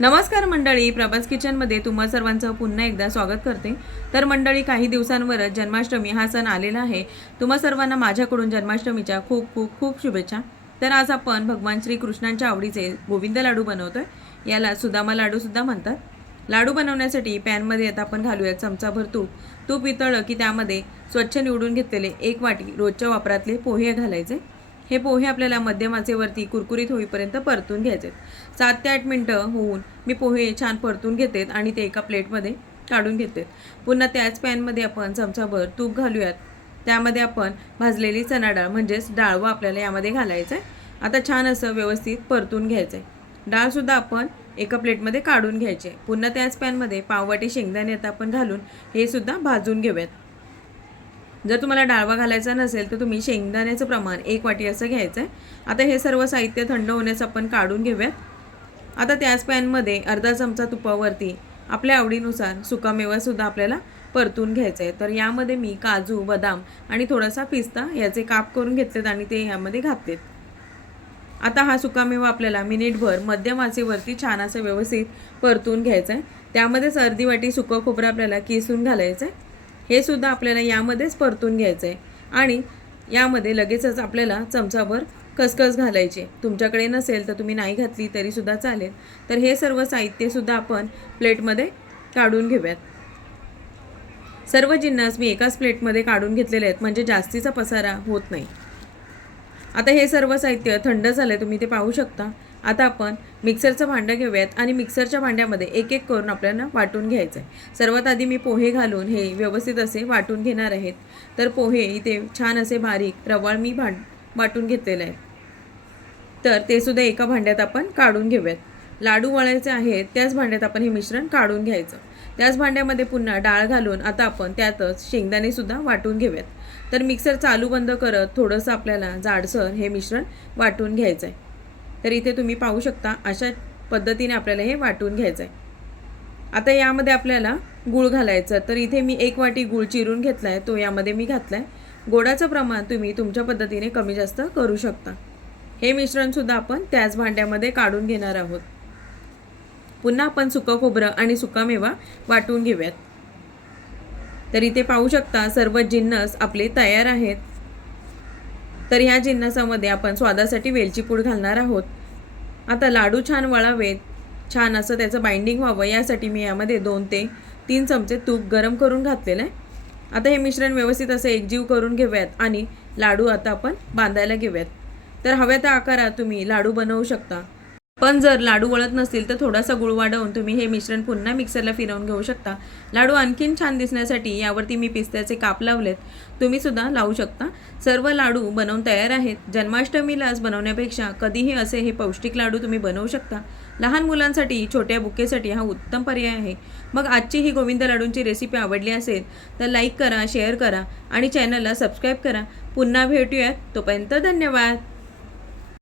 नमस्कार मंडळी प्रभास किचनमध्ये तुम्हा सर्वांचं पुन्हा एकदा स्वागत करते. तर मंडळी काही दिवसांवरच जन्माष्टमी हा सण आलेला आहे. तुम्हा सर्वांना माझ्याकडून जन्माष्टमीच्या खूप खूप खूप शुभेच्छा. तर आज आपण भगवान श्रीकृष्णांच्या आवडीचे गोविंद लाडू बनवतो आहे याला सुदामा लाडूसुद्धा म्हणतात. लाडू बनवण्यासाठी पॅनमध्ये आता आपण घालूया चमचाभर तूप तूप वितळलं की त्यामध्ये स्वच्छ निवडून घेतलेले एक वाटी रोजच्या वापरातले पोहे घालायचे. हे पोहे आपल्याला मध्यमाचेवरती कुरकुरीत होईपर्यंत परतून घ्यायचे सात ते आठ मिनटं होऊन मी पोहे छान परतून घेते आणि ते एका प्लेटमध्ये काढून घेते पुन्हा त्याच पॅनमध्ये आपण चमचाभर तूप घालूयात. त्यामध्ये आपण भाजलेली चणा डाळ म्हणजेच डाळ व आपल्याला यामध्ये घालायचं आहे आता छान असं व्यवस्थित परतून घ्यायचं आहे डाळसुद्धा आपण एका प्लेटमध्ये काढून घ्यायचे पुन्हा त्याच पॅनमध्ये पाववाटी शेंगदाणे आता आपण घालून हे सुद्धा भाजून घेऊयात. जर तुम्हाला डाळवा घालायचा नसेल तर तुम्ही शेंगदाण्याचं प्रमाण एक वाटी असं घ्यायचं आहे आता हे सर्व साहित्य थंड होण्यास आपण काढून घेऊयात. आता त्याच पॅनमध्ये अर्धा चमचा तुपावरती आपल्या आवडीनुसार सुकामेवासुद्धा आपल्याला परतून घ्यायचं आहे तर यामध्ये मी काजू बदाम आणि थोडासा पिस्ता याचे काप करून घेतलेत आणि ते यामध्ये घातलेत. आता हा सुकामेवा आपल्याला मिनिटभर मध्यम आचेवरती छान असं व्यवस्थित परतून घ्यायचं आहे त्यामध्येच अर्धी वाटी सुकं खोबरं आपल्याला किसून घालायचं आहे हे सुद्धा आपल्याला यामध्येच परतून घ्यायचं आहे आणि यामध्ये लगेचच आपल्याला चमचाभर खसखस घालायची. तुमच्याकडे नसेल तर तुम्ही नाही घातली तरीसुद्धा चालेल. तर हे सर्व साहित्यसुद्धा आपण प्लेटमध्ये काढून घेऊयात. सर्व जिन्नस मी एकाच प्लेटमध्ये काढून घेतलेले आहेत. म्हणजे जास्तीचा पसारा होत नाही. आता हे सर्व साहित्य थंड झालं तुम्ही ते पाहू शकता. आता आपण मिक्सरचं भांडं घेऊयात आणि मिक्सरच्या भांड्यामध्ये एक एक करून आपल्याला वाटून घ्यायचं आहे सर्वात आधी मी पोहे घालून हे व्यवस्थित असे वाटून घेणार आहेत. तर पोहे इथे छान असे बारीक रवाळ मी भांड वाटून घेतलेलं आहे. तर ते सुद्धा एका भांड्यात आपण काढून घेऊयात. लाडू वळायचे आहेत त्याच भांड्यात आपण हे मिश्रण काढून घ्यायचं. त्याच भांड्यामध्ये पुन्हा डाळ घालून आता आपण त्यातच शेंगदाणेसुद्धा वाटून घेऊयात. तर मिक्सर चालू बंद करत थोडंसं आपल्याला जाडसर हे मिश्रण वाटून घ्यायचं आहे तर इथे तुम्ही पाहू शकता अशा पद्धतीने आपल्याला हे वाटून घ्यायचं आहे आता यामध्ये आपल्याला गूळ घालायचं तर इथे मी एक वाटी गूळ चिरून घेतला आहे तो यामध्ये मी घातला आहे गोडाचं प्रमाण तुम्ही तुमच्या पद्धतीने कमी जास्त करू शकता. हे मिश्रणसुद्धा आपण त्याच भांड्यामध्ये काढून घेणार आहोत. पुन्हा आपण सुकं खोबरं आणि सुकामेवा वाटून घेऊयात. तर इथे पाहू शकता सर्व जिन्नस आपले तयार आहेत. तर ह्या जिन्नसामध्ये आपण स्वादासाठी वेलची पूड घालणार आहोत. आता लाडू छान वळावेत छान असं त्याचं बाइंडिंग व्हावं यासाठी मी यामध्ये दोन ते तीन चमचे तूप गरम करून घातलेलं आहे. आता हे मिश्रण व्यवस्थित असं एकजीव करून घेऊयात आणि लाडू आता आपण बांधायला घेऊयात. तर हव्या त्या आकारात तुम्ही लाडू बनवू शकता. पण जर लाडू वळत नसतील तर थोडासा गुळ वाढवून तुम्ही हे मिश्रण पुन्हा मिक्सरला फिरवून घेऊ शकता. लाडू आणखीन छान दिसण्यासाठी यावरती मी पिस्त्याचे काप लावलेत. तुम्ही सुद्धा लावू शकता. सर्व लाडू बनवून तयार आहेत. जन्माष्टमीलाच बनवण्यापेक्षा कधीही असे हे पौष्टिक लाडू तुम्ही बनवू शकता. लहान मुलांसाठी छोट्या बुकेसाठी हा उत्तम पर्याय आहे. मग आजची ही गोविंद लाडूंची रेसिपी आवडली असेल तर लाईक करा शेअर करा आणि चॅनलला सबस्क्राईब करा. पुन्हा भेटूयात. तोपर्यंत धन्यवाद.